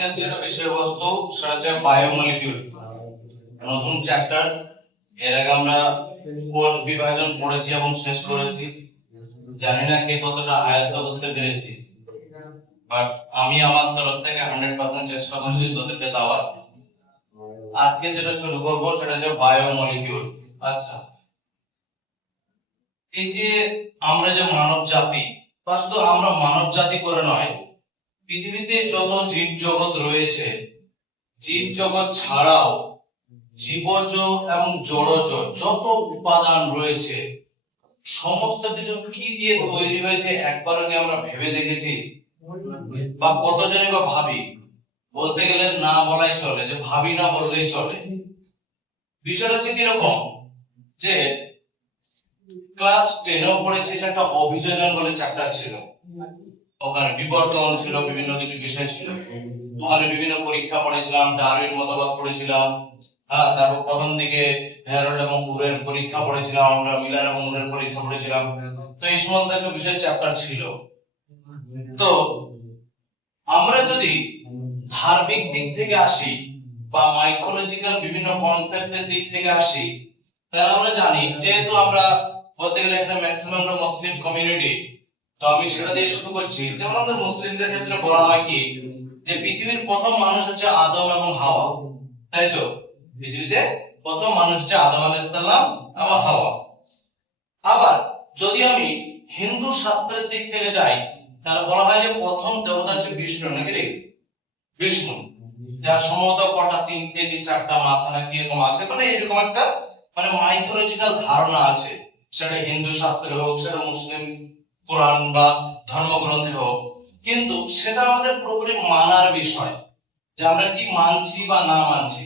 আজকের যে বিষয়বস্তু সেটা হচ্ছে বায়োমলিকিউল, নতুন চ্যাপ্টার। এর আগে আমরা কোষ বিভাজন পড়েছি এবং শেষ করেছি। জানি না কে কতটা আয়ত্ত করতে পেরেছি, বাট আমি আমার তরফ থেকে 100% চেষ্টা করছি তোদেরকে দেওয়ার। আজকে যেটা শুরু করবো সেটা হচ্ছে বায়োমলিকিউল। আচ্ছা, এই যে আমরা যে মানব জাতি, ফার্স্ট আমরা মানব জাতি করে নয়, পৃথিবীতে যত জীব জগৎ রয়েছে, জীব জগৎ ছাড়াও জীবজ এবং জড়জ যত উপাদান রয়েছে, সমস্ত কিছু কি দিয়ে তৈরি হয়েছে একবারও কি আমরা ভেবে দেখেছি? বা কতজনই বা ভাবি? বলতে গেলে না বলাই চলে, যে ভাবি না বললেই চলে। বিষয়টা হচ্ছে কিরকম, যে ক্লাস 10 পড়েছি, একটা অভিযোজন বলে চ্যাপ্টার ছিল। ওখানে বিবর্তন ছিল, বিভিন্ন কিছু বিষয় ছিল। ওখানে বিভিন্ন পরীক্ষা পড়েছিলাম, ডারউইন মতবাদ পড়েছিলাম। হ্যাঁ, তারপর প্রথম দিকে হ্যারল্ড এবং উরের পরীক্ষা পড়েছিলাম, আমরা মিলার এবং উরের পরীক্ষা পড়েছিলাম। তো এই সমস্ত একটা বিষয় চ্যাপ্টার ছিল। তো আমরা যদি ধার্মিক দিক থেকে আসি বা মাইথোলজিক্যাল বিভিন্ন কনসেপ্টের দিক থেকে আসি, তাহলে আমরা জানি, যেহেতু আমরা বলতে গেলে একটা ম্যাক্সিমাম মুসলিম কমিউনিটি, তো আমি সেটা দিয়ে শুরু করছি। যেমন আমাদের মুসলিমদের ক্ষেত্রে বলা হয় কি, যে পৃথিবীর প্রথম মানুষ হচ্ছে আদম এবং হাওয়া, তাই তো? পৃথিবীতে প্রথম মানুষ হচ্ছে আদম আলাইহিস সালাম এবং হাওয়া। আবার যদি আমি হিন্দু শাস্ত্রের দিক থেকে যাই, তাহলে বলা হয় যে প্রথম দেবতা হচ্ছে বিষ্ণু, নাকি রে? বিষ্ণু, যার সম্ভবত কটা, 3টে কি 4টা মাথা নাকি এরকম আছে, মানে এরকম একটা মানে মাইথোলজিক্যাল ধারণা আছে। সেটা হিন্দু শাস্ত্রে হোক, সেটা মুসলিম কোরআন বা ধর্মগ্রন্থে হোক, কিন্তু সেটা আমাদের পুরোপুরি মানার বিষয়, যে আমরা কি মানছি বা না মানছি।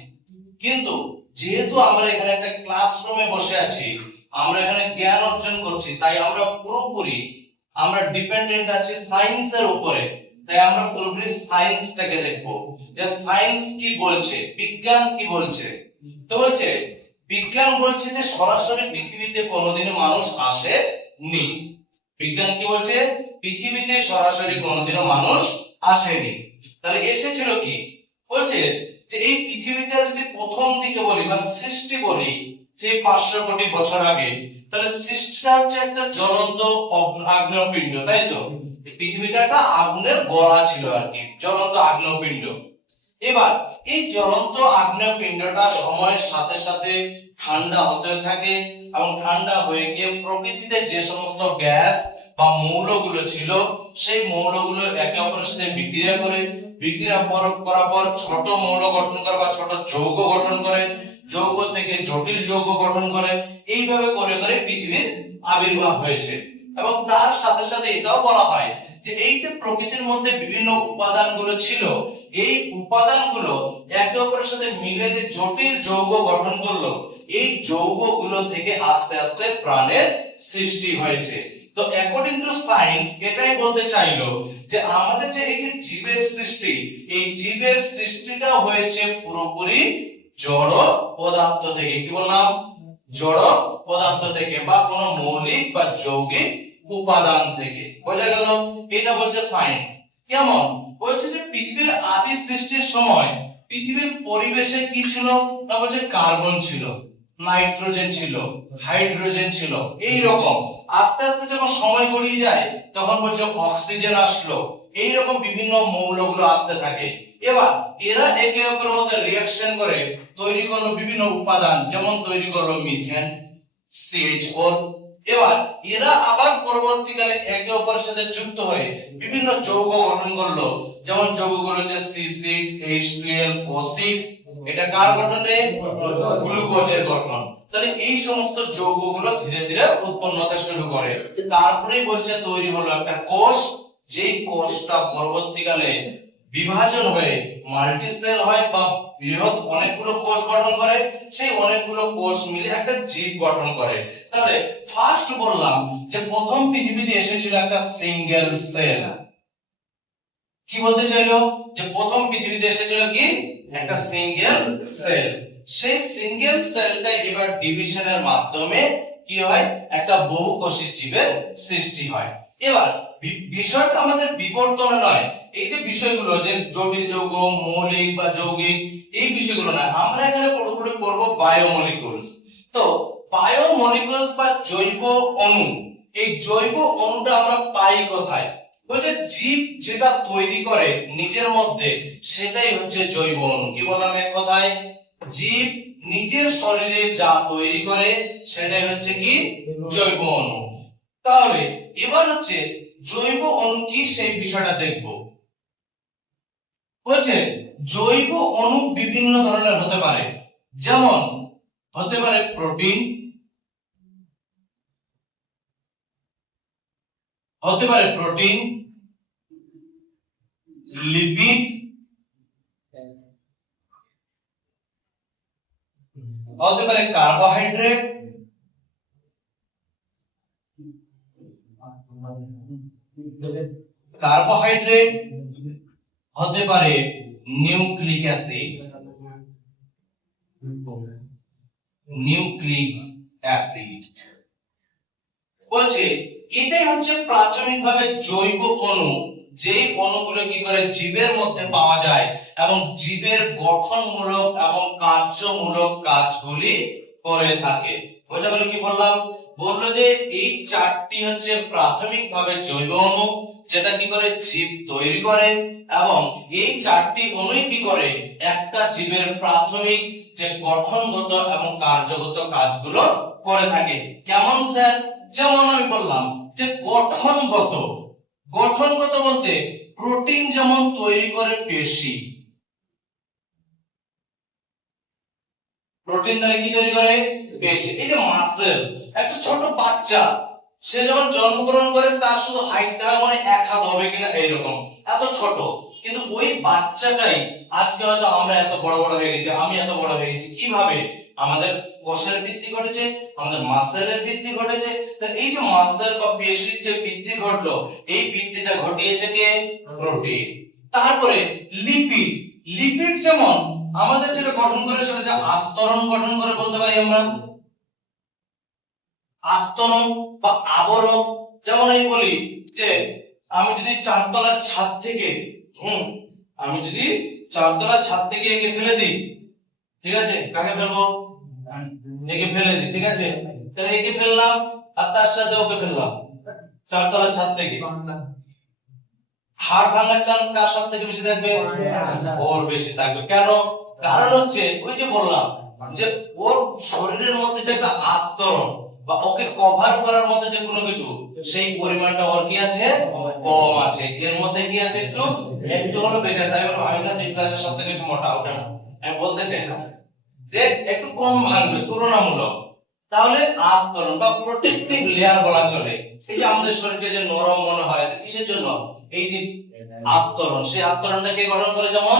কিন্তু যেহেতু আমরা এখানে একটা ক্লাসরুমে বসে আছি, আমরা এখানে জ্ঞান অর্জন করছি, তাই আমরা পুরোপুরি আমরা ডিপেন্ডেন্ট আছি সায়েন্সের উপরে। তাই আমরা পুরোপুরি সায়েন্সটাকে দেখবো, যে সায়েন্স কি বলছে, বিজ্ঞান কি বলছে। তো বলছে, বিজ্ঞান বলছে যে সরাসরি পৃথিবীতে কোনোদিনও মানুষ আসেনি। বিজ্ঞান কি বলছে? পৃথিবীতে সরাসরি কোনোদিনও মানুষ আসেনি। তাহলে এসেছিল কি? বলছে যে এই পৃথিবীটা যদি প্রথম দিকে বলি বা সৃষ্টি বলি, সেই 500 কোটি বছর আগে, তাহলে সৃষ্টিটা হচ্ছে একটা জ্বলন্ত আগ্নেয়পিণ্ড, তাই তো? পৃথিবীটা একটা আগুনের গোলা ছিল আর কি, জ্বলন্ত আগ্নেয়পিণ্ড। এবার এই জ্বলন্ত আগ্নেয়পিণ্ডটা সময়ের সাথে সাথে ঠান্ডা হতে থাকে, এবং ঠান্ডা হয়ে গিয়ে প্রকৃতিতে যে সমস্ত গ্যাস বা মৌলগুলো ছিল, সেই মৌলগুলো একে অপরের সাথে বিক্রিয়া করে, বিক্রিয়া করার পর ছোট মৌল গঠন করে বা ছোট যৌগ গঠন করে, যৌগ থেকে জটিল যৌগ গঠন করে, এইভাবে করে করে পৃথিবীর আবির্ভাব হয়েছে। এবং তার সাথে সাথে এটাও বলা হয় যে এই যে প্রকৃতির মধ্যে বিভিন্ন উপাদানগুলো ছিল, এই উপাদানগুলো একে অপরের সাথে মিলে যে জটিল যৌগ গঠন করলো, এই যৌগগুলো থেকে আস্তে আস্তে প্রাণের সৃষ্টি হয়েছে। তো অ্যাকর্ডিং টু সায়েন্স এটাই বলতে চাইলো যে আমাদের যে এই যে জীবের সৃষ্টি, এই জীবের সৃষ্টিটা হয়েছে পুরোপুরি জড় পদার্থ থেকে। কি বললাম? জড় পদার্থ থেকে, বা কোনো মৌলিক বা যৌগিক উপাদান থেকে। বোঝা গেল? এটা বলছে সায়েন্স। কেমন? বলছে যে পৃথিবীর আদি সৃষ্টির সময় পৃথিবীর পরিবেশে কি ছিল? না বলছে কার্বন ছিল, নাইট্রোজেন ছিল, হাইড্রোজেন ছিল, এই রকম। আস্তে আস্তে যখন সময় গড়িয়ে যায়, তখন বলছে অক্সিজেন আসলো, এই রকম বিভিন্ন মৌলগুলো আসতে থাকে। এবার এরা একে অপরের মধ্যে রিঅ্যাকশন করে তৈরি করলো বিভিন্ন উপাদান, যেমন তৈরি করলো মিথেন, CH4। এবার এরা আবার পরবর্তীকালে একে অপরের সাথে যুক্ত হয়ে বিভিন্ন যৌগ গঠন করলো, যেমন যৌগগুলো হচ্ছে C6H12O6। এটা কার গঠন রে? গ্লুকোজের গঠন। তাহলে এই সমস্ত যৌগগুলো ধীরে ধীরে উৎপন্ন হতে শুরু করে। তারপরেই বলছে তৈরি হলো একটা কোষ, যেই কোষটা পরবর্তীকালে বিভাজন হয়ে মাল্টিসেল হয় বা বৃহৎ অনেকগুলো কোষ গঠন করে, সেই অনেকগুলো কোষ মিলে একটা জীব গঠন করে। তাহলে ফার্স্ট বললাম যে প্রথম পৃথিবীতে এসেছিল একটা সিঙ্গেল সেল। কি বলতে চাইলো? যে প্রথম পৃথিবীতে এসেছিল কি? একটা সিঙ্গেল সেল। সেই সিঙ্গেল সেলটা এবার ডিভিশনের মাধ্যমে কি হয়? একটা বহুকোষী জীবের সৃষ্টি হয়। এবার বিষয়টা আমাদের বিবর্তনে নয়, এই যে বিষয়গুলো যে জটিল যৌগ, মৌলিক বা যৌগিক, এই বিষয়গুলো না, আমরা এখানে পুরোপুরি করব বায়োমলিকুলস। তো বায়োমলিকুলস বা জৈব অণু, এই জৈব অণুটা আমরা পাই কোথায়? ওই যে জীব যেটা তৈরি করে নিজের মধ্যে, সেটাই হচ্ছে জৈব অণু। কি বললাম এক কথায়? জীব নিজের শরীরে যা তৈরি করে সেটাই হচ্ছে কি? জৈব অণু। তাহলে এবার হচ্ছে জৈব অণু কি সেই বিষয়টা দেখব। বলছে জৈব অণু বিভিন্ন ধরনের হতে পারে, যেমন হতে পারে প্রোটিন, হতে পারে প্রোটিন, লিপিড, হতে পারে কার্বোহাইড্রেট, কার্বোহাইড্রেট, হতে পারে নিউক্লিক অ্যাসিড, নিউক্লিক অ্যাসিড। বলছে এটাই হচ্ছে প্রাথমিকভাবে জৈব অণু, যেই অণুগুলো কি করে জীবের মধ্যে পাওয়া যায় এবং জীবের গঠনমূলক এবং কার্যমূলক কাজগুলি করে থাকে। বোঝা গেল কি বললাম? বললো যে এই চারটি হচ্ছে প্রাথমিকভাবে জৈব অণু, যেটা কি করে জীব তৈরি করে, এবং এই চারটি অণুই কি করে একটা জীবের প্রাথমিক যে গঠনগত এবং কার্যগত কাজগুলো করে থাকে। কেমন স্যার? যেমন আমি বললাম যে গঠনগত, গঠনগত বলতে প্রোটিন যেমন তৈরি করে পেশি, প্রোটিন দ্বারা কি তৈরি করে? পেশি। এই যে মাসেল, একটা ছোট বাচ্চা সে যখন জন্মগ্রহণ করে তার শুধু হাইটটা মানে 1 হাত হবে কিনা এইরকম, এত ছোট, কিন্তু ওই বাচ্চাটাই আজকে হয়তো আমরা এত বড় বড় হয়ে গেছি, আমি এত বড় হয়ে গেছি। কিভাবে? আমাদের কোষের বৃদ্ধি ঘটেছে, আমাদের মাসেলের বৃদ্ধি ঘটেছে। তো এই যে মাসেল বা পেশির যে বৃদ্ধি ঘটলো, এই বৃদ্ধিটা ঘটিয়েছে কে? প্রোটিন। তারপরে লিপিড, লিপিড যেমন আমাদের যেটা গঠন করে সেটা যে আস্তরণ গঠন করে বলতে পারি আমরা, আস্তরণ বা আবরণ। যেমন আমি বলি যে আমি যদি চারতলার ছাদ থেকে আমি যদি চারতলার ছাদ থেকে একে ফেলে দিই, ঠিক আছে? কাকে ফেলবো? একে ফেলে দিই, ঠিক আছে? তাহলে একে ফেললাম আর তার সাথে ওকে ফেললাম চারতলার ছাদ থেকে, হাড় ভাঙার চান্স কার সব থেকে বেশি থাকবে? ওর বেশি থাকবে। কেন? কারণ হচ্ছে ওই যে বললাম যে ওর শরীরের মধ্যে যে একটা আস্তরণ বা ওকে কভার করার মতো যে কোনো কিছু, সেই পরিমাণটা ওর কি আছে? কম আছে। এর মধ্যে কি আছে? একটু একটু হলো বেশি। তাই বলে আমি না এই ক্লাসের সব থেকে বেশি মোটা, ওটা না, আমি বলতে চাই না, যে একটু কম ভাঙবে তুলনামূলক। তাহলে আস্তরণ বা প্রোটেক্টিভ লেয়ার বলা চলে। এই যে আমাদের শরীরকে যে নরম মনে হয়, কিসের জন্য? এই যে আস্তরণ, সেই আস্তরণটা কে গঠন করে? যেমন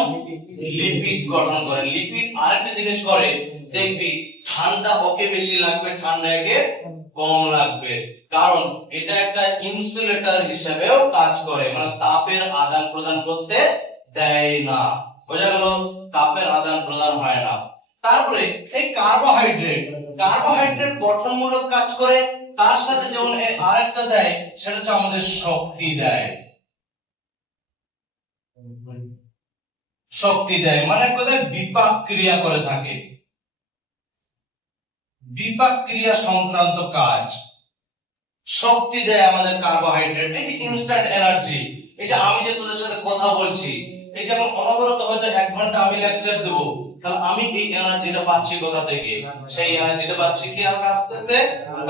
লিপিড গঠন করে। লিপিড আরেকটা জিনিস করে, দেখবি ঠান্ডা ওকে বেশি লাগবে, ঠান্ডা একে কম লাগবে, কারণ এটা একটা ইনসুলেটর হিসেবেও কাজ করে, মানে তাপের আদান প্রদান করতে দেয় না। বোঝা গেল? তাপের আদান প্রদান হয় না। তারপরে এই কার্বোহাইড্রেট, কার্বোহাইড্রেট গঠনমূলক কাজ করে, তার সাথে যেমন আরেকটা দেয়, সেটা হচ্ছে আমাদের শক্তি দেয়। শক্তি দেয় মানে কোথায়? বিপাক ক্রিয়া করে থাকে, বিপাক ক্রিয়া সংক্রান্ত কাজ। শক্তি দেয় আমাদের কার্বোহাইড্রেট। এই যে ইনস্ট্যান্ট এনার্জি, এই যে আমি যে তোদের সাথে কথা বলছি, এই যেমন অনবরত হয়তো 1 ঘন্টা আমি লেকচার দেব, তাহলে আমি এই এনার্জিটা পাচ্ছি কোথা থেকে? সেই এনার্জিটা পাচ্ছি কি আর কাছ থেকে?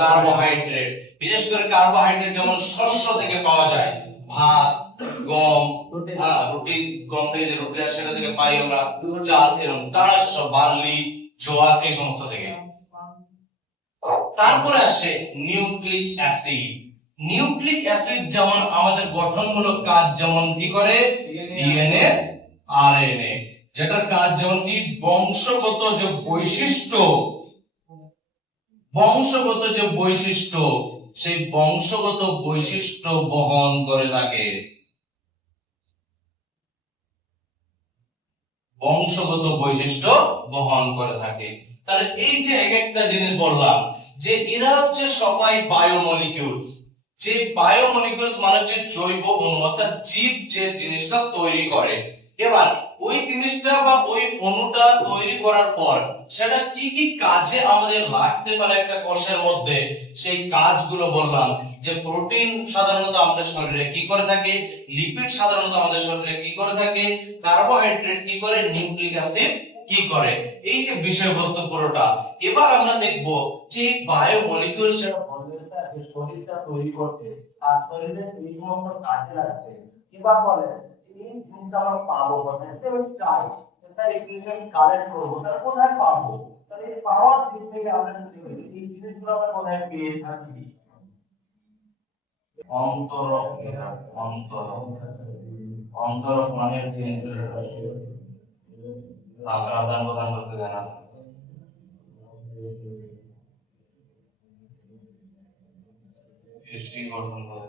কার্বোহাইড্রেট। বিশেষ করে কার্বোহাইড্রেট যেমন শস্য থেকে পাওয়া যায়, ভাত, গম, রুটি, গম থেকে যে রুটি আসে সেটা থেকে পাই আমরা, চাল, এরকম তারা সব বার্লি, জোয়ার, এই সমস্ত থেকে। তারপরে আসে নিউক্লিক অ্যাসিড। নিউক্লিক অ্যাসিড যেমন আমাদের গঠনমূলক কাজ যেমন কি করে? ডিএনএ, আরএনএ, যেটার কাজ যেমন কি বংশগত যে বৈশিষ্ট্য, বংশগত যে বৈশিষ্ট্য, সেই বংশগত বৈশিষ্ট্য বহন করে থাকে, বংশগত বৈশিষ্ট্য বহন করে থাকে। তাহলে এই যে এক একটা জিনিস বললাম যে এরা হচ্ছে সবাই বায়োমলিকিউলস, যে বায়োমলিকুলস মানে হচ্ছে জৈব অণু, অর্থাৎ জীব যে জিনিসটা তৈরি করে। এবার ওই জিনিসটা বা ওই অণুটা তৈরি করার পর সেটা কি কি কাজে আমাদের লাগতে পারে একটা কোষের মধ্যে, সেই কাজগুলো বললাম। যে প্রোটিন সাধারণত আমাদের শরীরে কি করে থাকে, লিপিড সাধারণত আমাদের শরীরে কি করে থাকে, কার্বোহাইড্রেট কি করে, নিউক্লিক অ্যাসিড কি করে, এই যে বিষয়বস্তু পুরোটা। এবার আমরা দেখব যে বায়োমলিকুল সেটা যে শরীরটা তৈরি করছে আর শরীরের এই সমস্ত কাজে লাগছে। এবার বলেন এই জিনিসটা আমরা পাবো কোথায়, যে আমি চাই স্যার এই জিনিসটা আমি কালেক্ট করবো, তাহলে কোথায় পাবো? তাহলে এই পাওয়ার দিক থেকে আমরা যদি বলি, এই জিনিসগুলো আমরা কোথায় পেয়ে থাকি? অন্তর অন্তর অন্তর মানে জিনিস আমরা আদান প্রদান করতে জানা সৃষ্টি গঠন করে।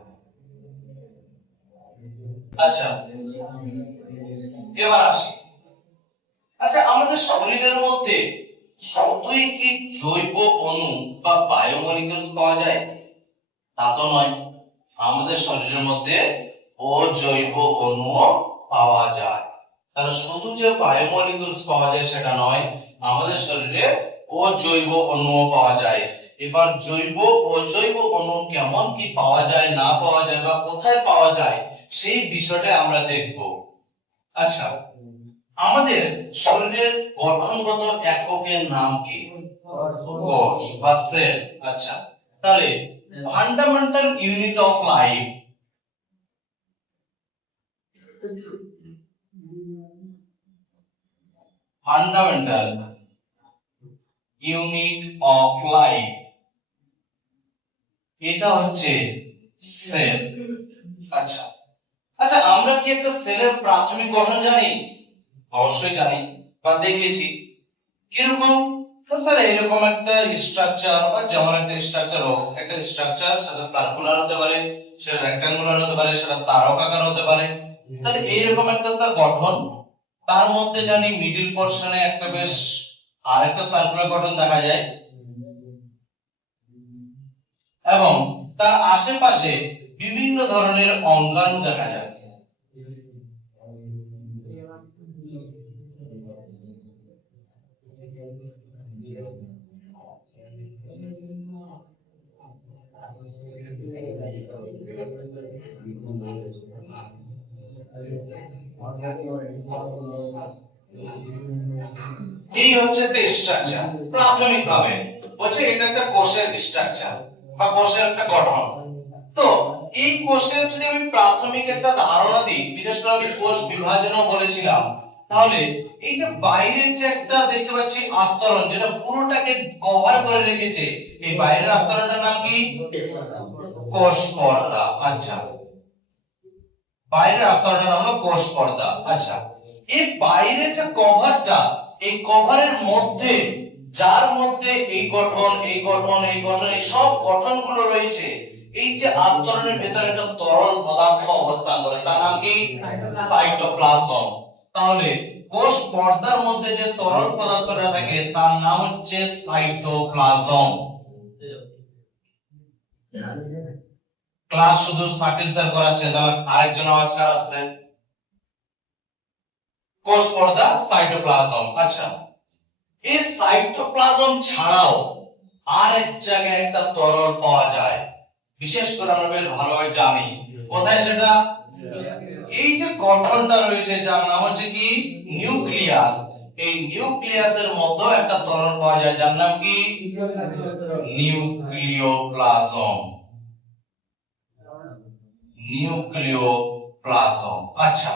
আচ্ছা, এবার আসি। আচ্ছা, আমাদের শরীরের মধ্যে শুধুই কি জৈব অণু বা বায়োমলিকুলস পাওয়া যায়? তা তো নয়। আমাদের শরীরের মধ্যে অজৈব অণুও পাওয়া যায়। তাহলে শুধু যে বায়োমলিকুলস পাওয়া যায় সেটা নয়, আমাদের শরীরে অজৈব অণুও পাওয়া যায়। এবার জৈব অজৈব অণু কেমন কি পাওয়া যায় না পাওয়া যায় বা কোথায় পাওয়া যায় সেই বিষয়টা আমরা দেখব। আচ্ছা, আমাদের শরীরের গঠনগত এককের নাম কি? কোষ বা সেল। আচ্ছা, তাহলে fundamental unit of life, fundamental unit of life, এটা হচ্ছে সেল। আচ্ছা, আচ্ছা, আমরা কি একটা সেলের প্রাথমিক গঠন জানি? অবশ্যই জানি বা দেখেছি। কিরকম? স্যার এরকম একটা স্ট্রাকচার, বা যেমন একটা স্ট্রাকচার হোক, একটা স্ট্রাকচার সেটা সার্কুলার হতে পারে, সেটা রেক্ট্যাঙ্গুলার হতে পারে, সেটা তারকাকার হতে পারে। তাহলে এইরকম একটা স্যার গঠন, তার মধ্যে জানি মিডল পোরশনে একটা বেশ আরেকটা সার্কুলার গঠন দেখা যায়, এবং তার আশেপাশে বিভিন্ন ধরনের অঙ্গাণু দেখা যায়। এই হচ্ছে একটা স্ট্রাকচার প্রাথমিক ভাবে, হচ্ছে এটা একটা কোষের স্ট্রাকচার বা কোষের একটা গঠন। তো এই কোষের যদি আমি প্রাথমিক একটা ধারণা দিই, বিশেষ করে আমি কোষ বিভাজনও বলেছিলাম, তাহলে এই যে বাইরের যে একটা দেখতে পাচ্ছি আস্তরণ, যেটা পুরোটাকে কভার করে রেখেছে, এই বাইরের আস্তরণটার নাম কি? কোষ পর্দা। আচ্ছা, বাইরের আস্তরণটার নাম হলো কোষ পর্দা। আচ্ছা, এই বাইরের যে কভারটা, এই কভারের মধ্যে, যার মধ্যে এই গঠন এই গঠন এই গঠন এই সব গঠনগুলো রয়েছে, এই যে আস্তরণের ভেতরে একটা তরল পদার্থ অবস্থান করে, তার নাম কি? সাইটোপ্লাজম। তাহলে কোষ পর্দার মধ্যে যে তরল পদার্থটা থাকে তার নাম হচ্ছে সাইটোপ্লাজম। ক্লাস শুধু সাকিল স্যার করাচ্ছে, তাহলে আরেকজন আওয়াজ কার আসছে? কোষ পর্দা, সাইটোপ্লাজম। আচ্ছা, এই সাইটোপ্লাজম ছাড়াও আর এক জায়গায় একটা তরল পাওয়া যায়, বিশেষ করে আমরা বেশ ভালোভাবে জানি। কোথায় সেটা? এই যে গঠনটা রয়েছে যার নাম হচ্ছে কি? নিউক্লিয়াস। এই নিউক্লিয়াসের মধ্যে একটা তরল পাওয়া যায় যার নাম কি? নিউক্লিওপ্লাজম। নিউক্লিওপ্লাজম। আচ্ছা,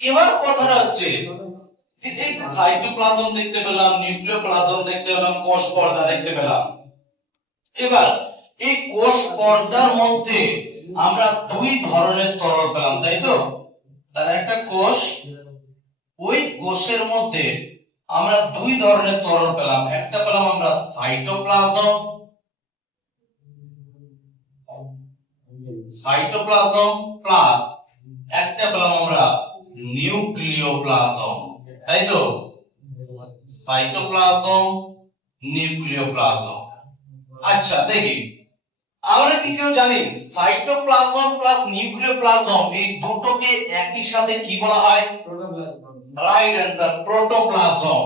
এবার কথাটা হচ্ছে যে এই যে সাইটোপ্লাজম দেখতে পেলাম, নিউক্লিওপ্লাজম দেখতে পেলাম, কোষ পর্দা দেখতে পেলাম, এবার এই কোষ পর্দার মধ্যে আমরা দুই ধরনের তরল পেলাম, তাই তো? তার একটা কোষ, ওই কোষের মধ্যে আমরা দুই ধরনের তরল পেলাম, একটা পেলাম আমরা সাইটোপ্লাজম, সাইটোপ্লাজম প্লাস একটা পেলাম আমরা নিউক্লিওপ্লাজম, তাই তো? Cytoplasm, nucleoplasm. আচ্ছা, দেখি আমরা কি কেউ জানি সাইটোপ্লাজম প্লাস নিউক্লিওপ্লাজম এই দুটোকে একই সাথে কি বলা হয়? Right answer, protoplasm.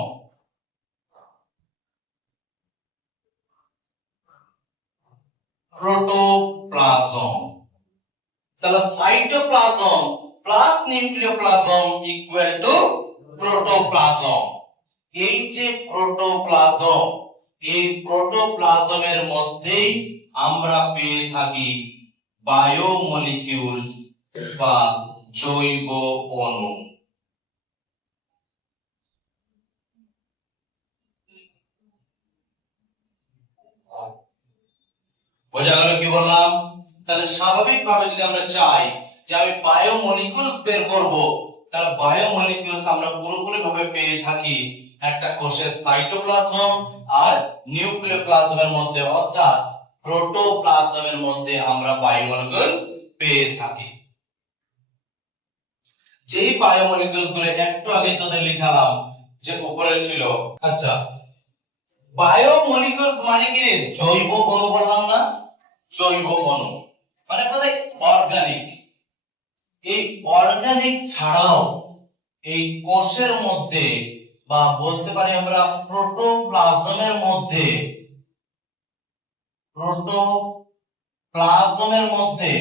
প্রোটোপ্লাজম। তাহলে cytoplasm plus nucleoplasm equal to protoplasm. এই যে প্রোটোপ্লাজম, এই প্রোটোপ্লাজমের মধ্যেই আমরা পেয়ে থাকি বায়োমলিকিউলস বা জৈব অণু। বোঝা গেল কি বললাম? তাহলে স্বাভাবিকভাবে যদি আমরা চাই যে আমি বায়োমলিকিউলস বের করব, তাহলে বায়োমলিকিউলস আমরা পুরোপুরি ভাবে পেয়ে থাকি একটা কোষের সাইটোপ্লাজম আর নিউক্লিওপ্লাজমের মধ্যে, অর্থাৎ প্রোটোপ্লাজমের মধ্যে আমরা বায়োমলিকিউলস পেয়ে থাকি। যেই বায়োমলিকিউলস গুলো একটু আগে তোদের লিখালাম যে উপরে ছিল, আচ্ছা বায়োমলিকিউলস মানে কি রে? জৈব অণু বললাম না? জৈব অণু মানে কোথায় অর্গানিক। এই অর্গানিক ছাড়াও এই কোষের মধ্যে বা বলতে পারি আমরা প্রোটোপ্লাজমের মধ্যে, প্রোটোপ্লাজমের মধ্যে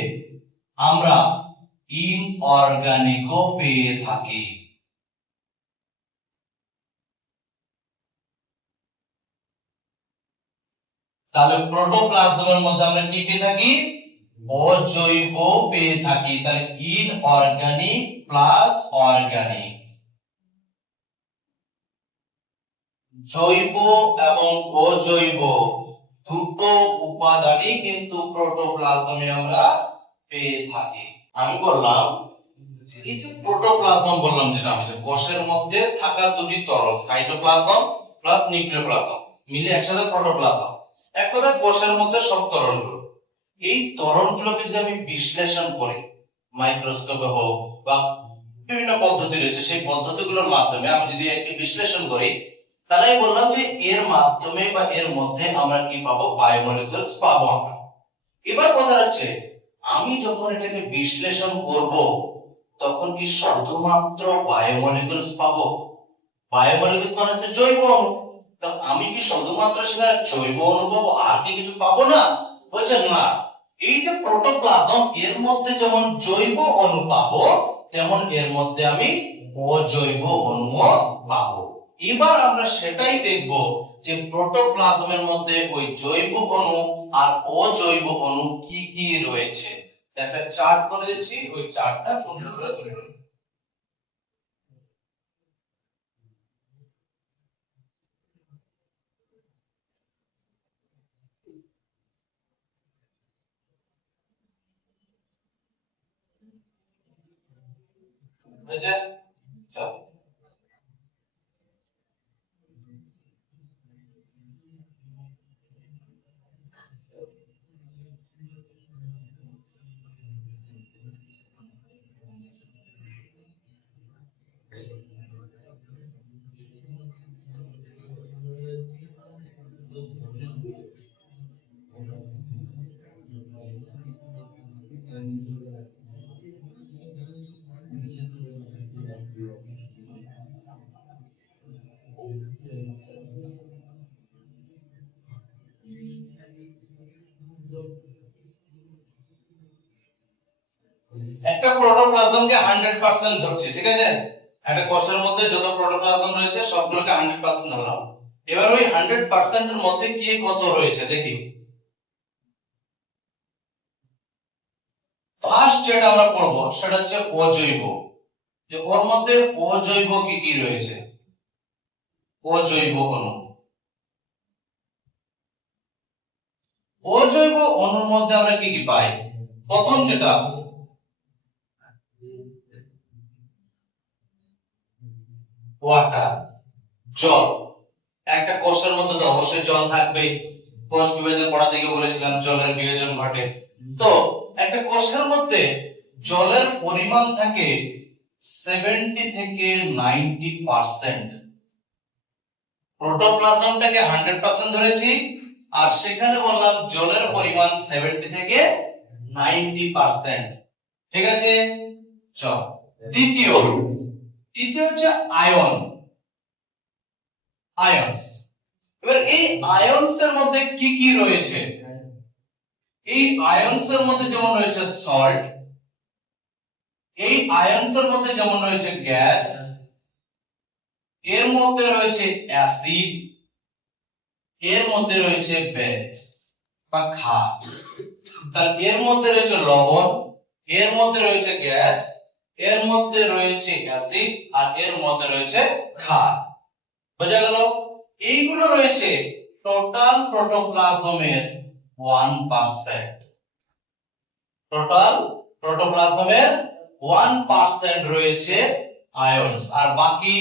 আমরা ইনঅর্গানিকও পেয়ে থাকি। তাহলে প্রোটোপ্লাজমের মধ্যে আমরা কি পেয়ে থাকি? অজৈব পেয়ে থাকি। তাহলে ইনঅর্গানিক প্লাস অর্গানিক, জৈব এবং অজৈব দুটো উপাদানই কিন্তু প্রোটোপ্লাজমে আমরা পেয়ে থাকি। আমি বললাম এই যে প্রোটোপ্লাজম বললাম, যেটা আমি যে কোষের মধ্যে থাকা দুটি তরল সাইটোপ্লাজম প্লাস নিউক্লিওপ্লাজম মিলে একসাথে প্রোটোপ্লাজম। এক কথায় কোষের মধ্যে সব তরলগুলো, এই তরলগুলোকে যদি আমি বিশ্লেষণ করি মাইক্রোস্কোপে হোক বা বিভিন্ন পদ্ধতি রয়েছে, সেই পদ্ধতিগুলোর মাধ্যমে আমি যদি একে বিশ্লেষণ করি, তাহলে আমি বললাম যে এর মাধ্যমে বা এর মধ্যে আমরা কি পাবো? বায়োমলিকিউলস পাবো আমরা। এবার কথা হচ্ছে আমি যখন এটাকে বিশ্লেষণ করব তখন কি শুধুমাত্র বায়োমলিকিউলস পাবো? বায়োমলিকিউলস মানে হচ্ছে জৈব অণু। তো আমি কি শুধুমাত্র সেখানে জৈব অণু পাবো, আর কি কিছু পাবো না? বলছেন না, এই যে প্রোটোপ্লাজম এর মধ্যে যেমন জৈব অণু পাবো, তেমন এর মধ্যে আমি অজৈব অণুও পাবো। এবার আমরা সেটাই দেখব যে প্রোটোপ্লাজমের মধ্যে ওই জৈব অণু আর অজৈব অণু কি কি রয়েছে। একটা চার্ট করে দিচ্ছি, ওই চার্টটা সুন্দর করে তুলে নিন। বুঝেছেন? চলো। একটা প্রোটোপ্লাজমকে 100% ধরছি, ঠিক আছে? একটা কোষের মধ্যে যত প্রোটোপ্লাজম রয়েছে সবগুলোকে 100% ধরলাম। এবার ওই 100% এর মধ্যে কি কত রয়েছে দেখি। ফার্স্ট যেটা আমরা পড়ব সেটা হচ্ছে অজৈব। যে ওর মধ্যে অজৈব কি কি রয়েছে? অজৈব অণু। অজৈব অণুর মধ্যে আমরা কি কি পাই? প্রথম যেটা ওয়াটার, জল। একটা কোষের মধ্যে তো অবশ্যই জল থাকবে। কোষ বিভাজন পড়া থেকে বলেছিলাম জলের বিয়োজন ঘটে। তো একটা কোষের মধ্যে জলের পরিমাণ থাকে 70 থেকে 90%। প্রোটোপ্লাজমটাকে 100% ধরেছি, আর সেখানে বললাম জলের পরিমাণ 70 থেকে 90%। ঠিক আছে, চল দ্বিতীয় হচ্ছে আয়ন, আয়নস। এবার এই আয়নস এর মধ্যে কি কি রয়েছে? এই আয়নস এর মধ্যে যেমন রয়েছে সল্ট, এই আয়নস এর মধ্যে যেমন রয়েছে গ্যাস, এর মধ্যে রয়েছে অ্যাসিড, এর মধ্যে রয়েছে বেস বা ক্ষার। তাহলে এর মধ্যে রয়েছে লবণ, এর মধ্যে রয়েছে গ্যাস, এর মধ্যে রয়েছে অ্যাসিড, আর এর মধ্যে রয়েছে ক্ষার। বোঝা গেল? এইগুলো রয়েছে টোটাল প্রোটোপ্লাজমের 1%। টোটাল প্রোটোপ্লাজমের 1% রয়েছে আয়নস, আর বাকি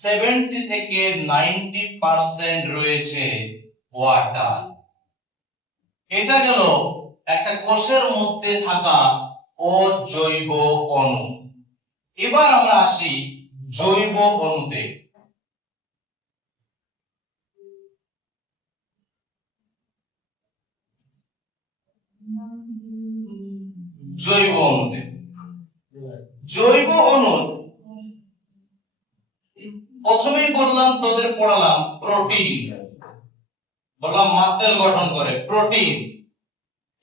70 থেকে 90% রয়েছে ওয়াটার। এটা গেল একটা কোষের মধ্যে থাকা অজৈব অণু। এবার আমরা আসি জৈব অণুতে। জৈব অণুতে, জৈব অণু প্রথমেই বললাম, তোদের পড়ালাম প্রোটিন, বললাম মাসেল গঠন করে প্রোটিন।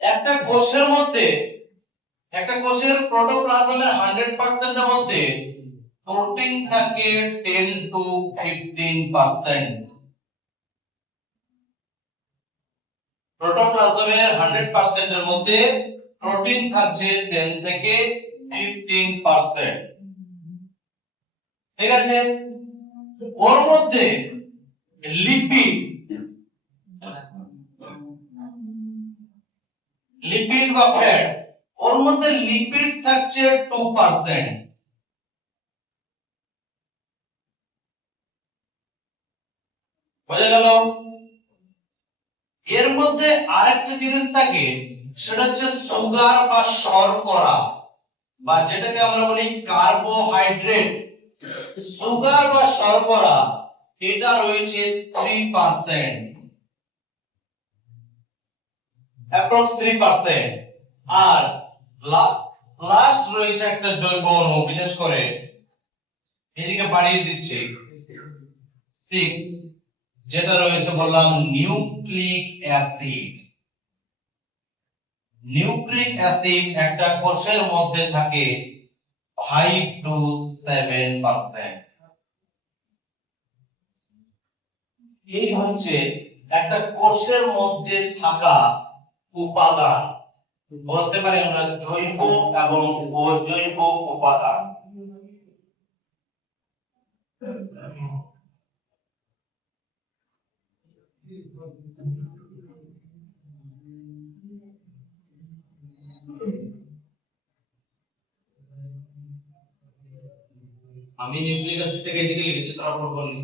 একটা কোষের মধ্যে, একটা কোষের প্রোটোপ্লাজমের 100% এর মধ্যে প্রোটিন থাকে 10 to 15%। প্রোটোপ্লাজমের 100% এর মধ্যে প্রোটিন থাকছে 10 থেকে 15%। ঠিক আছে, ওর মধ্যে লিপিড, লিপিড বা ফ্যাট, ওর মধ্যে লিপিড থাকছে 2%। বোঝা গেল? এর মধ্যে আরেকটা জিনিস থাকে, সেটা হচ্ছে সুগার বা শর্করা, বা যেটাকে আমরা বলি কার্বোহাইড্রেট। সুগার বা শর্করা এটা রয়েছে 3%, অ্যাপ্রক্স 3%। আর লাস্ট রয়েছে একটা জৈব অণু, বিশেষ করে এদিকে বাড়িয়ে দিচ্ছি 6, যেটা রয়েছে বললাম নিউক্লিক অ্যাসিড। নিউক্লিক অ্যাসিড একটা কোষের মধ্যে থাকে 5 to 7%। এই হচ্ছে একটা কোষের মধ্যে থাকা উপাদান, বলতে পারি আমরা জৈব এবং অজৈব উপাদান। আমি নিউক্লিক অ্যাসিড থেকে এদিকে লিখেছি, তারপর বলি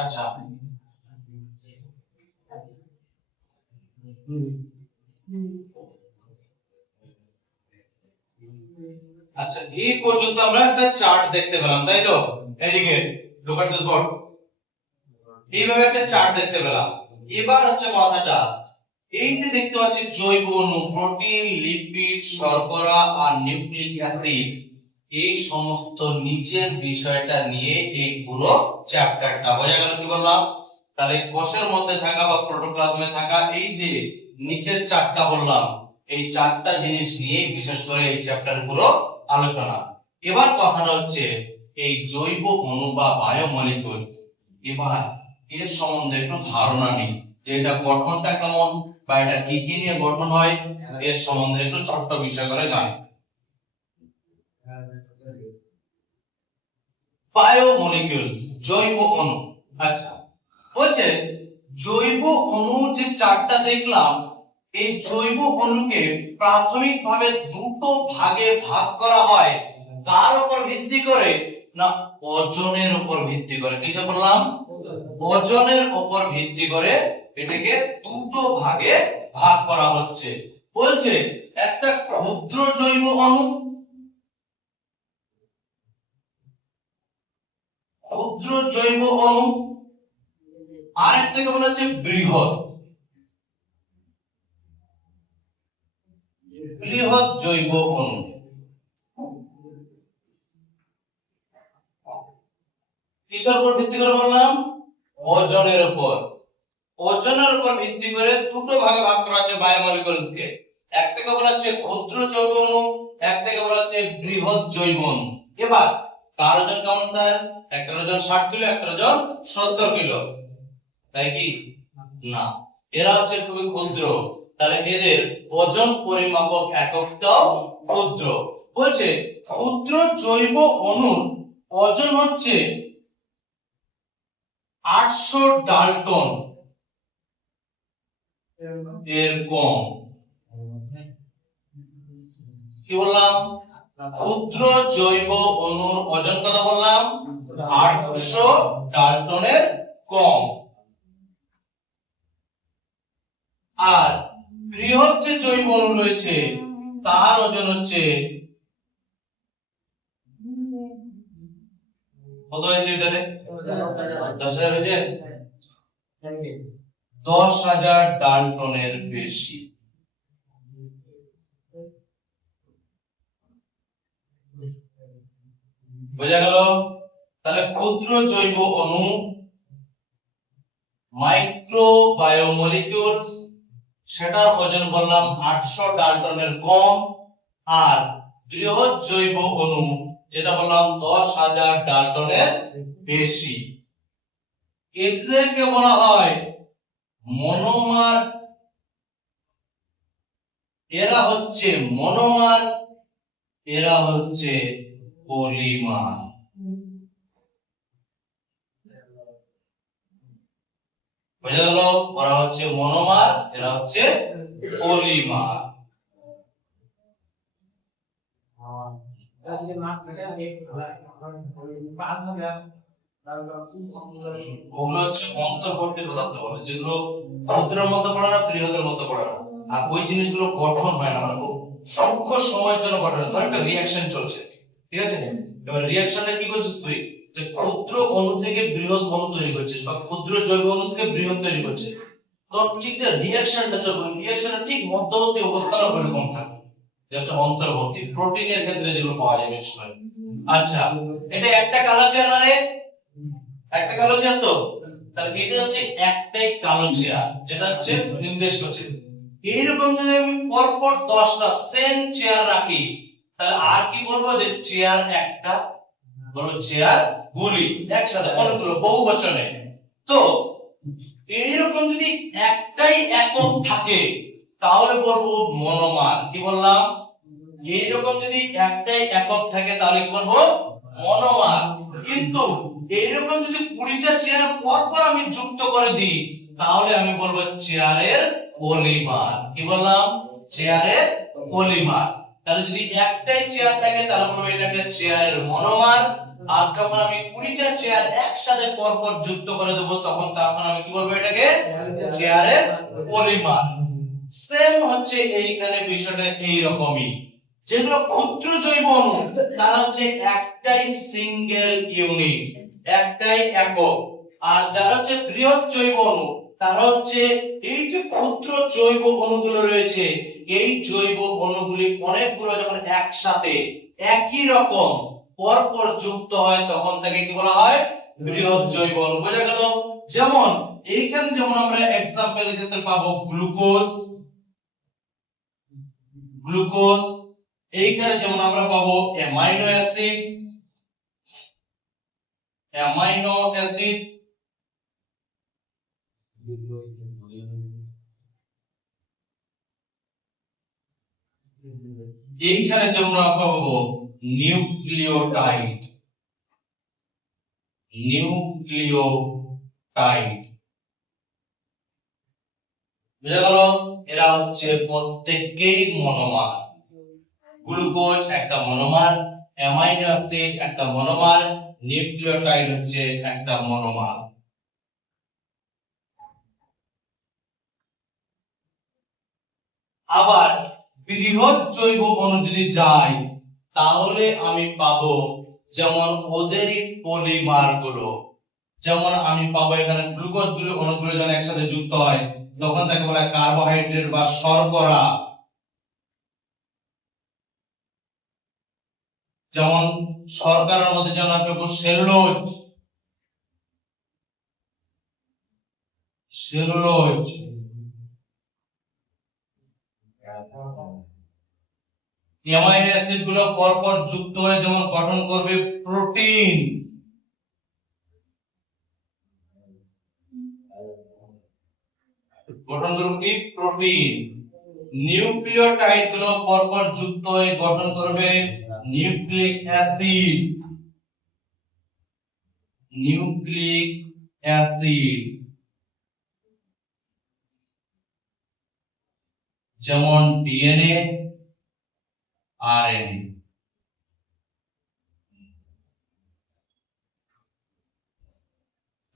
আচ্ছা আচ্ছা, এই পর্যন্ত আমরা একটা চার্ট দেখতে পেলাম, তাই তো? এদিকে look at this board, এইভাবে একটা চার্ট দেখতে পেলাম। এবার হচ্ছে কথাটা, এই যে দেখতে পাচ্ছি জৈব অণু, প্রোটিন, লিপিড, শর্করা আর নিউক্লিক অ্যাসিড, এই সমস্ত নিচের বিষয়টা নিয়ে এই পুরো চ্যাপ্টারটা বোঝা গেল। কি বললাম? তাহলে কোষের মধ্যে থাকা বা প্রোটোপ্লাজমে থাকা এই যে নিচের চারটা বললাম, এই চারটা জিনিস নিয়ে বিশেষ করে এই চ্যাপ্টার পুরো আলোচনা। এবার কথাটা হচ্ছে এই জৈব অণু বা বায়োমলিকুলস, এবার এর সম্বন্ধে একটু ধারণা নেই যে এটা গঠনটা কেমন বা এটা কি কি নিয়ে গঠন হয়, এর সম্বন্ধে একটু ছোট্ট বিষয় করে জানি। বায়োমলিকুলস, জৈব অণু। আচ্ছা, বলছে জৈব অণু যে চারটা দেখলাম, এই জৈব অণুকে প্রাথমিকভাবে দুটো ভাগে ভাগ করা হয়। কার উপর ভিত্তি করে? না, ওজনের উপর ভিত্তি করে। কিসে বললাম? ওজনের উপর ভিত্তি করে এটাকে দুটো ভাগে ভাগ করা হচ্ছে। বলছে একটা ক্ষুদ্র জৈব অণু, ক্ষুদ্র জৈব অণু, আরেকটাকে বলা হচ্ছে বৃহৎ, বৃহৎ জৈব অণু। কিসের উপর ভিত্তি করে বললাম? ওজনের উপর। ওজনের উপর ভিত্তি করে দুটো ভাগে ভাগ করা হচ্ছে বায়োমলিকুলসকে। একটাকে বলা হচ্ছে ক্ষুদ্র জৈব অণু, একটাকে বলা হচ্ছে বৃহৎ জৈব অণু। এবার কার ওজন কেমন স্যার? একটা ওজন 60 কিলো, একটা ওজন 70 কিলো, তাই কি না? এরা হচ্ছে খুবই ক্ষুদ্র, তাহলে এদের ওজন পরিমাপক এককটাও ক্ষুদ্র। বলছে ক্ষুদ্র জৈব অণুর ওজন হচ্ছে 800 ডাল্টন এর কম। কি বললাম? ক্ষুদ্র জৈব অণুর ওজন কত বললাম? 800 ডাল্টনের কম। আর বৃহৎ যে জৈব অণু রয়েছে তার ওজন হচ্ছে কত হয়েছে? এটারে 10,000 হয়েছে? 10,000 ডাল্টনের বেশি। বোঝা গেল? তাহলে ক্ষুদ্র জৈব অণু, মাইক্রো বায়োমলিকুলস, সেটার ওজন বললাম 800 ডাল্টনের কম। আর বৃহৎ জৈব অণু যেটা বললাম 10,000 ডাল্টনের বেশি। এদেরকে বলা হয় মনোমার। এরা হচ্ছে মনোমার, এরা হচ্ছে পলিমার। বোঝা গেল? ওরা হচ্ছে মনোমার, এরা হচ্ছে পলিমার। ওগুলো হচ্ছে অন্তর্বর্তী পদার্থ বলে, যেগুলো ক্ষুদ্রের মধ্যে পড়ে না, বৃহতের মধ্যে পড়ে না। আর ওই জিনিসগুলো গঠন হয় না, মানে খুব সূক্ষ্ম সময়ের জন্য গঠন হয়। ধর একটা রিঅ্যাকশন চলছে, ঠিক আছে? এবার রিঅ্যাকশনটা কি করছিস তুই, যে ক্ষুদ্র অণু থেকে বৃহৎ অণু তৈরি করছিস, বা ক্ষুদ্র জৈব অণু থেকে বৃহৎ তৈরি করছিস। তো ঠিক যে রিঅ্যাকশনটা চলবে, রিঅ্যাকশনের ঠিক মধ্যবর্তী অবস্থানও এরকম থাকে, যেটা অন্তর্বর্তী প্রোটিনের ক্ষেত্রে যেগুলো পাওয়া যায় বিশেষ করে। আচ্ছা, এটা একটা কালো চেয়ার না রে? একটা কালো চেয়ার তো, তাহলে এটা হচ্ছে একটাই কালো চেয়ার, যেটা হচ্ছে নির্দেশ করছে। এইরকম যদি আমি পরপর 10টা সেম চেয়ার রাখি, তাহলে আর কি বলবো, যে চেয়ার একটা, বলো চেয়ার গুলি, একসাথে অনেকগুলো বহু বচনে। তো এইরকম যদি একটাই একক থাকে, তাহলে বলবো মনোমার। কি বললাম? এইরকম যদি একটাই একক থাকে, তাহলে কি বলবো, মনোমার। কিন্তু এইরকম যদি 20টা চেয়ার পর পর আমি যুক্ত করে দিই, তাহলে আমি বলবো চেয়ারের পলিমার। কি বললাম? চেয়ারের পলিমার। তাহলে যদি একটাই চেয়ার থাকে, তাহলে বলবো এটাকে চেয়ারের মনোমার। আর যখন আমি 20টা চেয়ার একসাথে পর পর যুক্ত করে দেব, তখন আমি কি বলবো, এটাকে চেয়ারের পলিমার। সেম হচ্ছে এইখানে বিষয়টা এইরকমই। যেগুলো ক্ষুদ্র জৈব অণু, তারা হচ্ছে একটাই সিঙ্গেল ইউনিট, একটাই একক। আর যারা হচ্ছে বৃহৎ জৈব অণু, তারা হচ্ছে এই যে ক্ষুদ্র জৈব অণুগুলো রয়েছে, এই জৈব অণুগুলি অনেকগুলো যখন একসাথে একই রকম পরপর যুক্ত হয়, তখন তাকে কি বলা হয়, বৃহৎ জৈব অণু। বোঝা গেল? যেমন এইখানে যেমন আমরা এক্সাম্পলের ক্ষেত্রে পাবো গ্লুকোজ, গ্লুকোজ। এইখানে যেমন আমরা পাবো অ্যামাইনো অ্যাসিড, অ্যামাইনো অ্যাসিড। এইখানে যেমন আমরা পাবো নিউক্লিওটাইড, নিউক্লিওটাইড। বুঝা গেল? এরা হচ্ছে প্রত্যেককেই মনোমার। গ্লুকোজ একটা মনোমার, অ্যামাইনো অ্যাসিড একটা মনোমার, নিউক্লিওটাইড হচ্ছে একটা মনোমার। আবার বৃহৎ জৈব অণু যদি যায়, তাহলে আমি পাবো যেমন ওদেরই পলিমার গুলো। যেমন আমি পাবো এখানে গ্লুকোজ গুলো অণুগুলো যখন একসাথে যুক্ত হয়, তখন তাকে বলা হয় কার্বোহাইড্রেট বা শর্করা। যেমন শর্করার মধ্যে যেমন আমি পাবো সেলুলোজ, সেলুলোজ। অ্যামাইনো অ্যাসিড গুলো পরপর যুক্ত হয়ে যেমন গঠন করবে প্রোটিন, গঠন করবে কি, প্রোটিন। নিউক্লিওটাইড গুলো পরপর যুক্ত হয়ে গঠন করবে নিউক্লিক অ্যাসিড, নিউক্লিক অ্যাসিড। যেমন ডিএনএ, আরএনএ।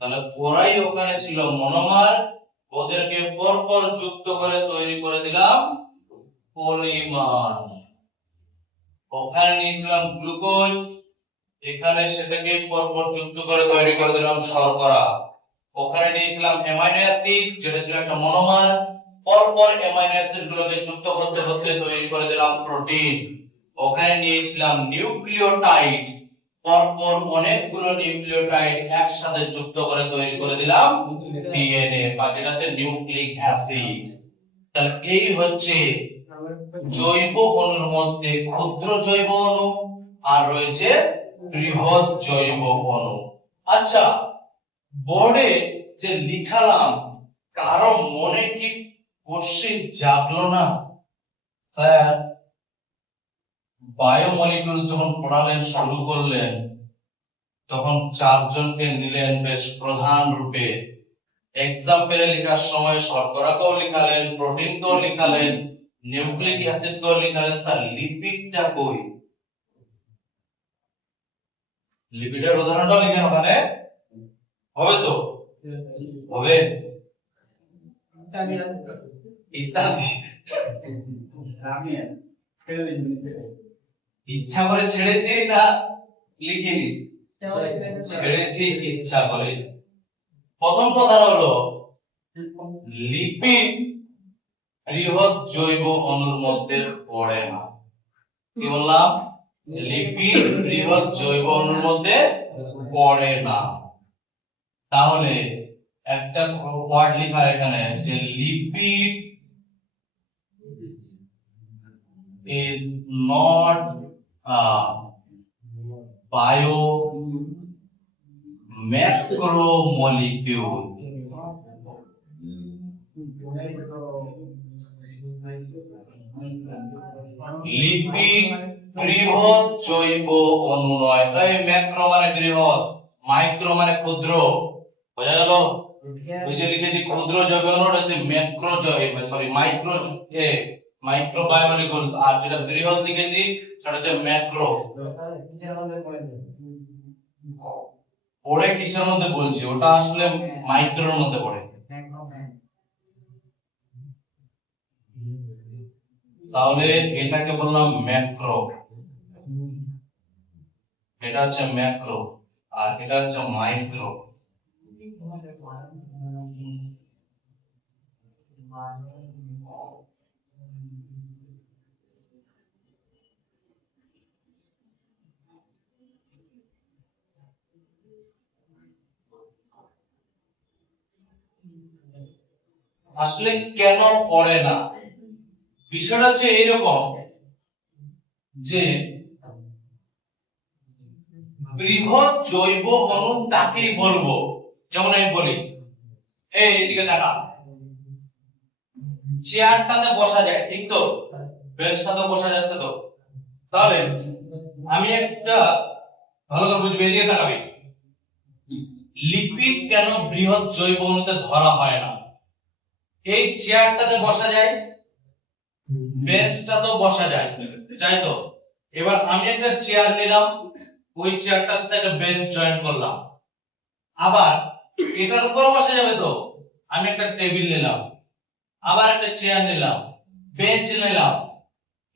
তাহলে ওরাই ওখানে ছিল মনোমার, ওদেরকে পরপর যুক্ত করে তৈরি করে দিলাম পলিমার। ওখানে নিয়েছিলাম গ্লুকোজ, এখানে সেটাকে পরপর যুক্ত করে তৈরি করে দিলাম শর্করা। ওখানে নিয়েছিলাম অ্যামাইনো অ্যাসিড, যেটা ছিল একটা মনোমার, পরপর অ্যামাইনো অ্যাসিড গুলোকে যুক্ত করতে করতে তৈরি করে দিলাম প্রোটিন। ওখানে নিয়েছিলাম নিউক্লিওটাইড, পরপর অনেকগুলো নিউক্লিওটাইড একসাথে যুক্ত করে তৈরি করে দিলাম ডিএনএ, বা যেটা হচ্ছে নিউক্লিক অ্যাসিড। তাহলে এই হচ্ছে জৈব অণুর মধ্যে ক্ষুদ্র জৈব অণু আর রয়েছে বৃহৎ জৈব অণু। আচ্ছা, বোর্ডে যে লিখালাম, কারো মনে কি কোশ্চেন জাগলো না? স্যার বায়োমলিকুল যখন পড়ালেন, শুরু করলেন, তখন 4 জনকে নিলেন বেশ প্রধান রূপে। এক্সাম্পলে লেখার সময় শর্করাকেও লিখালেন, প্রোটিনকেও লিখালেন, নিউক্লিক অ্যাসিডকেও লিখালেন। স্যার লিপিডটা কই? লিপিডের উদাহরণটাও লিখেন ওখানে। হবে তো? হবে ইত্যাদি। ইচ্ছা করে ছেড়েছি না লিখিনি? ছেড়েছি ইচ্ছা করে। প্রথম কথা হলো লিপিড বৃহৎ জৈব অণুর মধ্যে পড়ে না। কি বললাম? লিপিড বৃহৎ জৈব অণুর মধ্যে পড়ে না। তাহলে একটা ওয়ার্ড লেখা এখানে যে lipid is not a biomolecule. Lipid বৃহৎ জৈব অণু নয়। এই ম্যাক্রো মানে বৃহৎ, মাইক্রো মানে ক্ষুদ্র। বোঝা গেল? ওই যে লিখেছি ক্ষুদ্র জৈব অণু হচ্ছে ম্যাক্রো জৈব, সরি মাইক্রো, মাইক্রো বায়োমলিকুলস। আর যেটা বৃহৎ লিখেছি সেটা হচ্ছে ম্যাক্রো। পড়ে কিসের মধ্যে বলছি? ওটা আসলে মাইক্রোর মধ্যে পড়ে। তাহলে এটাকে বললাম ম্যাক্রো, এটা হচ্ছে ম্যাক্রো, আর এটা হচ্ছে মাইক্রো। আসলে কেন পড়ে না? বিষয়টা হচ্ছে এইরকম যে বৃহৎ জৈব অণু তাকেই বলবো, যেমন আমি বলি এই এদিকে দেখা, চেয়ারটাতে বসা যায়, ঠিক তো? বেঞ্চটাতে বসা যাচ্ছে তো? তাহলে আমি একটা ভালো করে বুঝবে, এদিকে তাকাবি। লিপিড কেন বৃহৎ জৈব অণুতে ধরা হয় না? এই চেয়ারটাতে বসা যায়, বেঞ্চটাতেও বসা যায়, তাই তো? এবার আমি একটা চেয়ার নিলাম, ওই চেয়ারটার সাথে একটা বেঞ্চ জয়েন করলাম, আবার এটার উপর বসা যাবে তো? আমি একটা টেবিল নিলাম, আবার একটা চেয়ার নিলাম, বেঞ্চ নিলাম,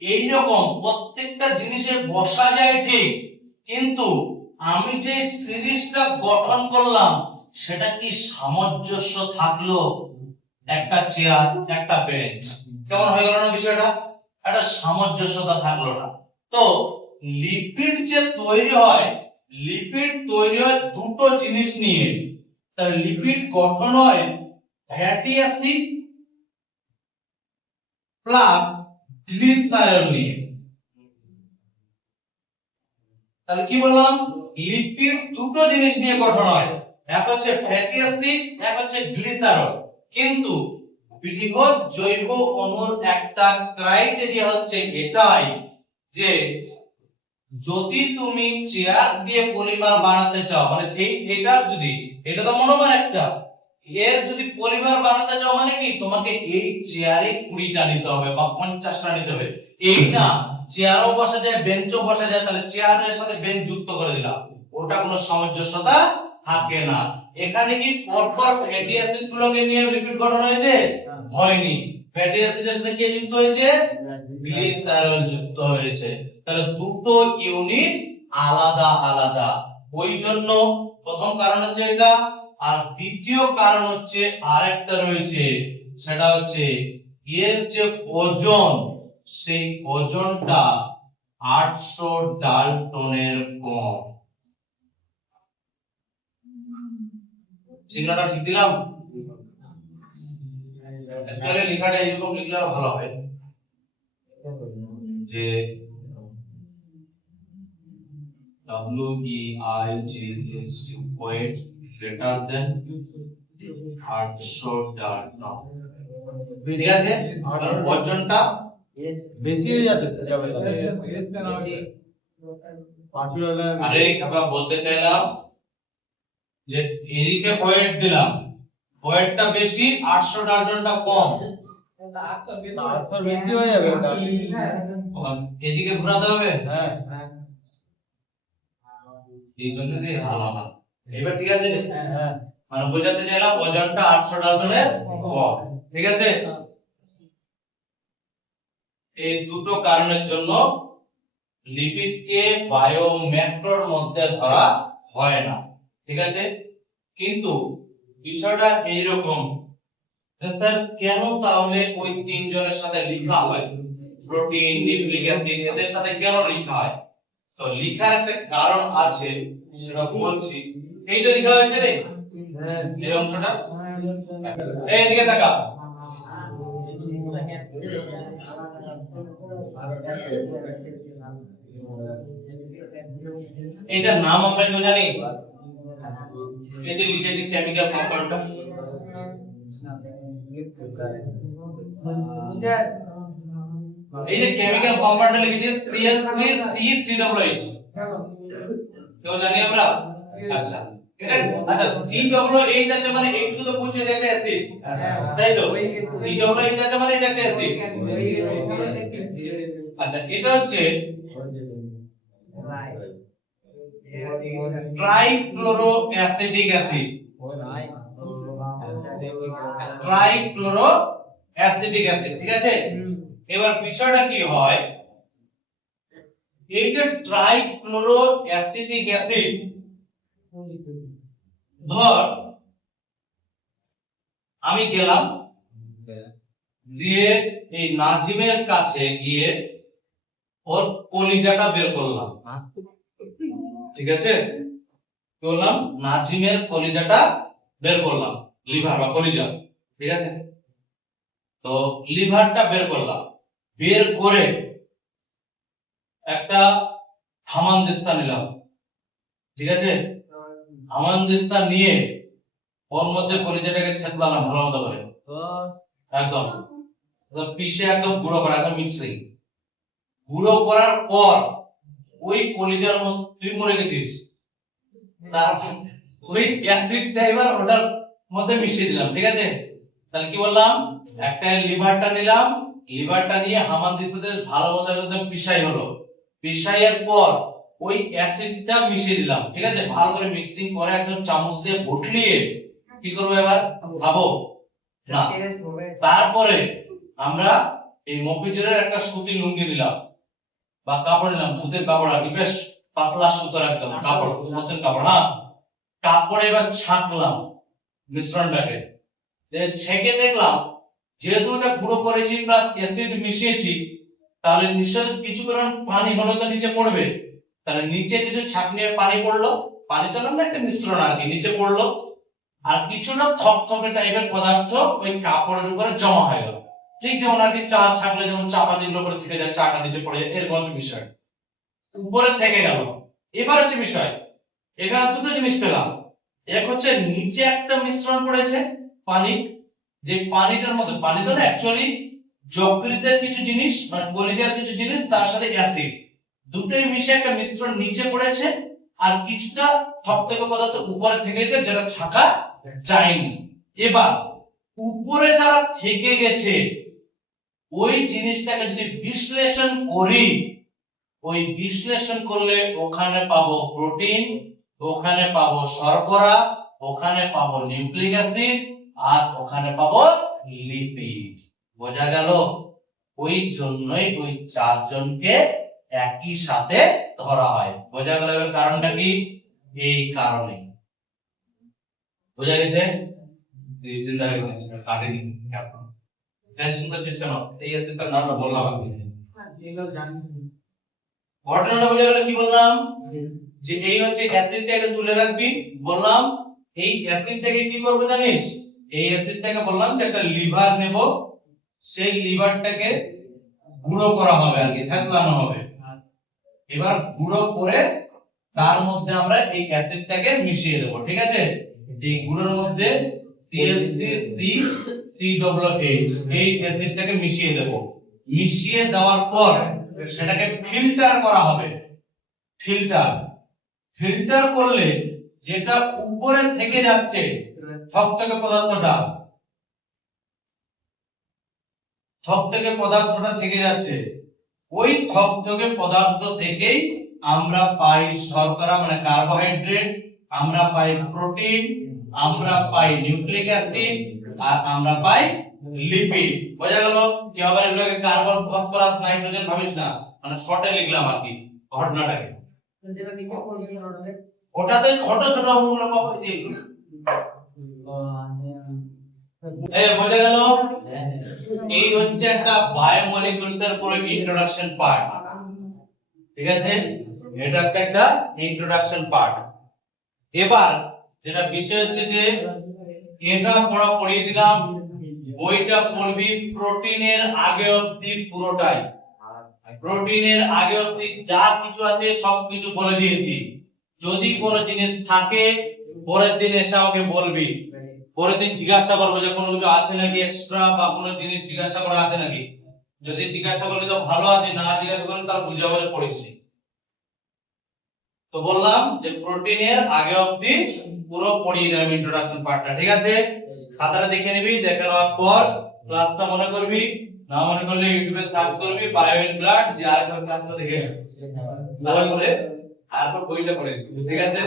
এইরকম প্রত্যেকটা জিনিসে বসা যায় ঠিক, কিন্তু আমি যে সিরিজটা গঠন করলাম সেটা কি সামঞ্জস্য থাকলো? একটা চেয়ার একটা বেঞ্চ, কেমন হয়ে গেল না বিষয়টা? একটা সামঞ্জস্যতা থাকলো না। তো লিপিড যে তৈরি হয়, লিপিড তৈরি হয় দুটো জিনিস নিয়ে। তাহলে লিপিড গঠন হয় ফ্যাটি অ্যাসিড প্লাস গ্লিসারল নিয়ে। তাহলে কি বললাম? লিপিড দুটো জিনিস নিয়ে গঠন হয়, এক হচ্ছে ফ্যাটি অ্যাসিড, এক হচ্ছে গ্লিসারল। কিন্তু বৃহৎ জৈব অণুর একটা ক্রাইটেরিয়া হচ্ছে এটাই যে যদি তুমি চেয়ার দিয়ে পলিমার বানাতে চাও, মানে এটার যদি, এটা তো মনোমার একটা, এর যদি পলিমার বানাতে চাও মানে কি তোমাকে এই চেয়ারে 20টা নিতে হবে বা 50টা নিতে হবে। এই না, চেয়ারও বসা যায় বেঞ্চও বসা যায়, তাহলে চেয়ারের সাথে বেঞ্চ যুক্ত করে দিলাম, ওটা কোনো সামঞ্জস্যতা থাকে না। এখানে কি পরপর ফ্যাটি অ্যাসিড গুলোকে নিয়ে লিপিড গঠন হয়েছে? হয়নি। ফ্যাটি অ্যাসিডের সাথে কি যুক্ত হয়েছে? গ্লিসারল যুক্ত হয়েছে। তাহলে দুটো ইউনিট আলাদা আলাদা, ওই জন্য প্রথম কারণ হচ্ছে এটা। আর দ্বিতীয় কারণ হচ্ছে আরেকটা রয়েছে, সেটা হচ্ছে এর যে ওজন, সেই ওজনটা 800 ডাল্টনের কম। চিহ্নটা ঠিক দিলাম? তাহলে লেখাটা এরকম লিখলে আরো ভালো হয় যে WEIG is weight greater than 800 Dalton. ঠিক আছে? ওজনটা বেশি হয়ে যাবে। আরে আমরা বলতে চাইলাম যে এদিকে ওয়েট দিলাম, ওয়েটটা বেশি, 800 ডাল্টনটা কম। 800 বেশি হয়ে যাবে, এদিকে ঘোরাতে হবে। হ্যাঁ, এই জন্য দিয়ে আলাদা এবার ঠিক আছে, মানে বোঝাতে চাইলাম ওজনটা 800 ডালটনের কম। ঠিক আছে, এই দুটো কারণের জন্য লিপিডকে বায়োম্যাক্রোর মধ্যে ধরা হয় না। ঠিক আছে, কিন্তু বিষয়টা এইরকম, স্যার কেন তাহলে ওই তিনজনের সাথে লেখা হয় প্রোটিন, নিউক্লিক অ্যাসিড, এদের সাথে কেন লেখা হয়? তো লেখার একটা কারণ আছে, সেটা বলছি। এইটা লেখা হয়েছে রে, এই অংশটা, এইদিকে তাকা। এইটার নাম আমরা কেউ জানি? এই যে লিখেছি কেমিক্যাল কম্পাউন্ডটা, এই যে কেমিক্যাল কম্পাউন্ডটা লিখেছি Cl3CCOOH, কেউ জানি আমরা? আচ্ছা, এটা আচ্ছা COOH আছে মানে একটু তো বুঝছে এটা একটা অ্যাসিড, তাই তো? COOH আছে মানে এটা একটা অ্যাসিড। আচ্ছা, এটা হচ্ছে trichloro acidic acid, trichloro acidic acid. ঠিক আছে, এবার বিষয়টা কি হয়, এই যে ট্রাইক্লোরো অ্যাসিডিক অ্যাসিড, ধর আমি গেলাম দিয়ে এই নাজিমের কাছে গিয়ে ওর কলিজাটা বের করলাম। ঠিক আছে, করলাম নাজিমের কলিজাটা বের করলাম, লিভার বা কলিজা। ঠিক আছে, তো লিভারটা বের করলাম, বের করে একটা হামানদিস্তা নিলাম। ঠিক আছে, হামানদিস্তা নিয়ে ওর মধ্যে কলিজাটাকে থেতলালাম ভালো মতো করে, একদম পিষে একদম গুঁড়ো করা, একদম মিক্সিং গুঁড়ো করার পর ওই কলিজার মধ্যে তুই মরে গেছিস, তারপর ওই অ্যাসিডটা এবার ওটার মধ্যে মিশিয়ে দিলাম। ঠিক আছে, তাহলে কি বললাম, একটা লিভারটা নিলাম, লিভারটা নিয়ে হামানদিস্তাতে ভালো মতো একদম পিষাই হলো, পিষাইয়ের পর ওই অ্যাসিডটা মিশিয়ে দিলাম। ঠিক আছে, ভালো করে মিক্সিং করে একদম চামচ দিয়ে ঘুটলিয়ে কি করবো এবার খাবো না। তারপরে আমরা এই মফিজের একটা সুতি লুঙ্গি নিলাম বা কাপড় নিলাম, ধুতের কাপড় আর কি, বেশ পাতলা সুতোর একদম কাপড়, মসৃণ কাপড়। হ্যাঁ, কাপড়ে এবার ছাকলাম মিশ্রণটাকে, ছেঁকে দেখলাম যেহেতু এটা গুঁড়ো করেছি প্লাস অ্যাসিড মিশিয়েছি, তাহলে নিশ্চয়ই কিছু পরিমাণ পানি হলো তো নিচে পড়বে। তাহলে নিচে কিছু ছাঁকনির পানি পড়লো, পানি তো না একটা মিশ্রণ আর কি, নিচে পড়লো, আর কিছুটা থকথকে টাইপের পদার্থ ওই কাপড়ের উপরে জমা হয়ে গেল। ঠিক যেমন আর কি চা ছাকলে যেমন চা পাতিগুলো উপরে থেকে যায়, চাটা নিচে পড়ে যায়, এরকম হচ্ছে বিষয়, উপরে থেকে গেল। এবার হচ্ছে বিষয়, এখানে দুটো জিনিস পেলাম, এক হচ্ছে নিচে একটা মিশ্রণ পড়েছে পানি, যে পানিটার মধ্যে, পানি তো না অ্যাকচুয়ালি যকৃতের কিছু জিনিস মানে কলিজার কিছু জিনিস তার সাথে অ্যাসিড দুটোই মিশে একটা মিশ্রণ নিচে পড়েছে, আর কিছুটা থকথকে পদার্থ উপরে থেকে গেছে যেটা ছাকা যায়নি। এবার উপরে যারা থেকে গেছে ওই জিনিসটাকে যদি বিশ্লেষণ করি, ওই বিশ্লেষণ করলে ওখানে পাবো প্রোটিন, ওখানে পাবো শর্করা, ওখানে পাবো নিউক্লিক অ্যাসিড, আর ওখানে পাবো লিপিড। বোঝা গেল? ওই জন্যই ওই চারজনকে একই সাথে ধরা হয়। বোঝা গেল এর কারণটা কি? এই কারণে। বোঝা গেছে? কাটেনি টেনশন করছিস কেন? এই অ্যাসিডটার নামটা বললাম আমি, ঘটনাটা বোঝা গেল। কি বললাম যে এই হচ্ছে অ্যাসিডটাকে তুলে রাখবি, বললাম এই অ্যাসিডটাকে কি করব জানিস, এই অ্যাসিডটাকে বললাম যে একটা লিভার নেব, সেই লিভারটাকে গুঁড়ো করা হবে আর কি, থেতলানো হবে। এবার গুঁড়ো করে তার মধ্যে আমরা এই অ্যাসিডটাকে মিশিয়ে দেব। ঠিক আছে, এই গুঁড়োর মধ্যে Cl3CCOOH এই অ্যাসিডটাকে মিশিয়ে দেব। মিশিয়ে দেওয়ার পর সেটাকে ফিল্টার করা হবে। ফিল্টার ফিল্টার করলে যেটা উপরে থেকে যাচ্ছে থকথকে পদার্থটা, থকথকে পদার্থটা থেকে যাচ্ছে, ওই থকথকে পদার্থ থেকেই আমরা পাই শর্করা মানে কার্বোহাইড্রেট, আমরা পাই প্রোটিন, আমরা পাই নিউক্লিক অ্যাসিড, আর আমরা পাই লিপিড। বোঝা গেল? কি আবার এগুলোকে কার্বন, ফসফরাস, নাইট্রোজেন ভাবিস না, মানে শর্টে লিখলাম আর কি ঘটনাটাকে। ওটাতে ছোট ছোট অণুগুলো পাবো এই যে এগুলো। এই বোঝা গেল? এই হচ্ছে একটা বায়োমলিকুলস এর পুরো ইন্ট্রোডাকশন পার্ট। ঠিক আছে, এটা হচ্ছে একটা ইন্ট্রোডাকশন পার্ট। এবার যেটা বিষয় হচ্ছে যে এটা পড়া পড়িয়ে দিলাম, বইটা পড়বি প্রোটিনের আগে অবধি পুরোটাই। প্রোটিনের আগে অবধি যা কিছু আছে সবকিছু বলে দিয়েছি। যদি কোনো জিনিস থাকে পরের দিন এসে আমাকে বলবি, পরের দিন জিজ্ঞাসা করবো যে কোনো কিছু আছে নাকি এক্সট্রা, বা কোনো জিনিস জিজ্ঞাসা করা আছে নাকি। যদি জিজ্ঞাসা করলে তো ভালো আছে, না জিজ্ঞাসা করলে তাহলে বুঝাবো যে পড়েছি। তো বললাম যে প্রোটিনের আগে অবধি পুরো পড়িয়ে নিলাম ইন্ট্রোডাকশন পার্টটা। ঠিক আছে, খাতাটা দেখে নিবি, দেখে নেওয়ার পর ক্লাসটা মনে করবি, না মনে করলে ইউটিউবে সার্চ করবি বায়ো ইন ব্লাড, যে আরেকবার ক্লাসটা দেখে নেবে ভালো করে, তারপর বইটা পড়ে নিবি। ঠিক আছে।